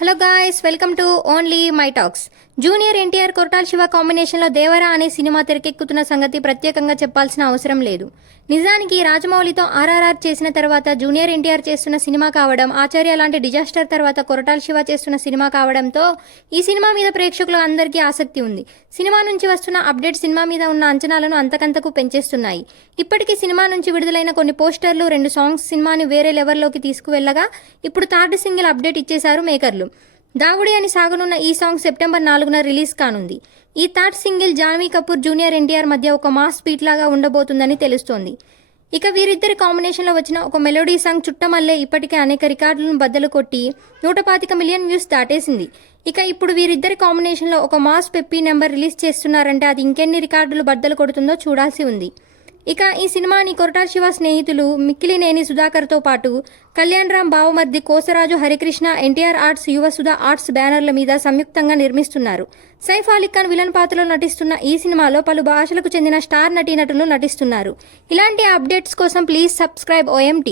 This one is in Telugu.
Hello guys, welcome to only my talks. Junior NTR Koratala Shiva కాంబినేషన్లో దేవరా అనే సినిమా తెరకెక్కుతున్న సంగతి ప్రత్యేకంగా చెప్పాల్సిన అవసరం లేదు. నిజానికి రాజమౌళితో ఆర్ఆర్ఆర్ చేసిన తర్వాత జూనియర్ ఎన్టీఆర్ చేస్తున్న సినిమా కావడం, ఆచార్య లాంటి డిజాస్టర్ తర్వాత కొరటాల శివ చేస్తున్న సినిమా కావడంతో ఈ సినిమా మీద ప్రేక్షకులు అందరికీ ఆసక్తి ఉంది. సినిమా నుంచి వస్తున్న అప్డేట్ సినిమా మీద ఉన్న అంచనాలను అంతకంతకు పెంచేస్తున్నాయి. ఇప్పటికీ సినిమా నుంచి విడుదలైన కొన్ని పోస్టర్లు, 2 సాంగ్స్ సినిమాని వేరే లెవెల్లోకి తీసుకువెళ్లగా ఇప్పుడు థర్డ్ సింగిల్ అప్డేట్ ఇచ్చేశారు మేకర్లు. దాగుడి అని సాగనున్న ఈ సాంగ్ సెప్టెంబర్ 4న రిలీజ్ కానుంది. ఈ third single Janhvi Kapoor, junior NTR మధ్య ఒక మాస్ బీట్ లాగా ఉండబోతుందని తెలుస్తోంది. ఇక వీరిద్దరి కాంబినేషన్లో వచ్చిన ఒక మెలోడీ సాంగ్ చుట్టమల్లే ఇప్పటికే అనేక రికార్డులను బద్దలు కొట్టి 125 మిలియన్ వ్యూస్ దాటేసింది. ఇక ఇప్పుడు వీరిద్దరి కాంబినేషన్లో ఒక మాస్ పెప్పీ నెంబర్ రిలీజ్ చేస్తున్నారంటే అది ఇంకెన్ని రికార్డులు బద్దలు కొడుతుందో చూడాల్సి ఉంది. ఇక ఈ సినిమాని కొరటాల శివ స్నేహితులు మిక్కిలినేని సుధాకర్తో పాటు కళ్యాణ్ రామ్, బావమర్ది కోసరాజు, హరికృష్ణ, ఎన్టీఆర్ ఆర్ట్స్, యువసుధ ఆర్ట్స్ బ్యానర్ల మీద సంయుక్తంగా నిర్మిస్తున్నారు. సైఫ్ అలీ ఖాన్ విలన్ పాత్రలో నటిస్తున్న ఈ సినిమాలో పలు భాషలకు చెందిన స్టార్ నటీనటులు నటిస్తున్నారు. ఇలాంటి అప్డేట్స్ కోసం ప్లీజ్ సబ్స్క్రైబ్ OMT.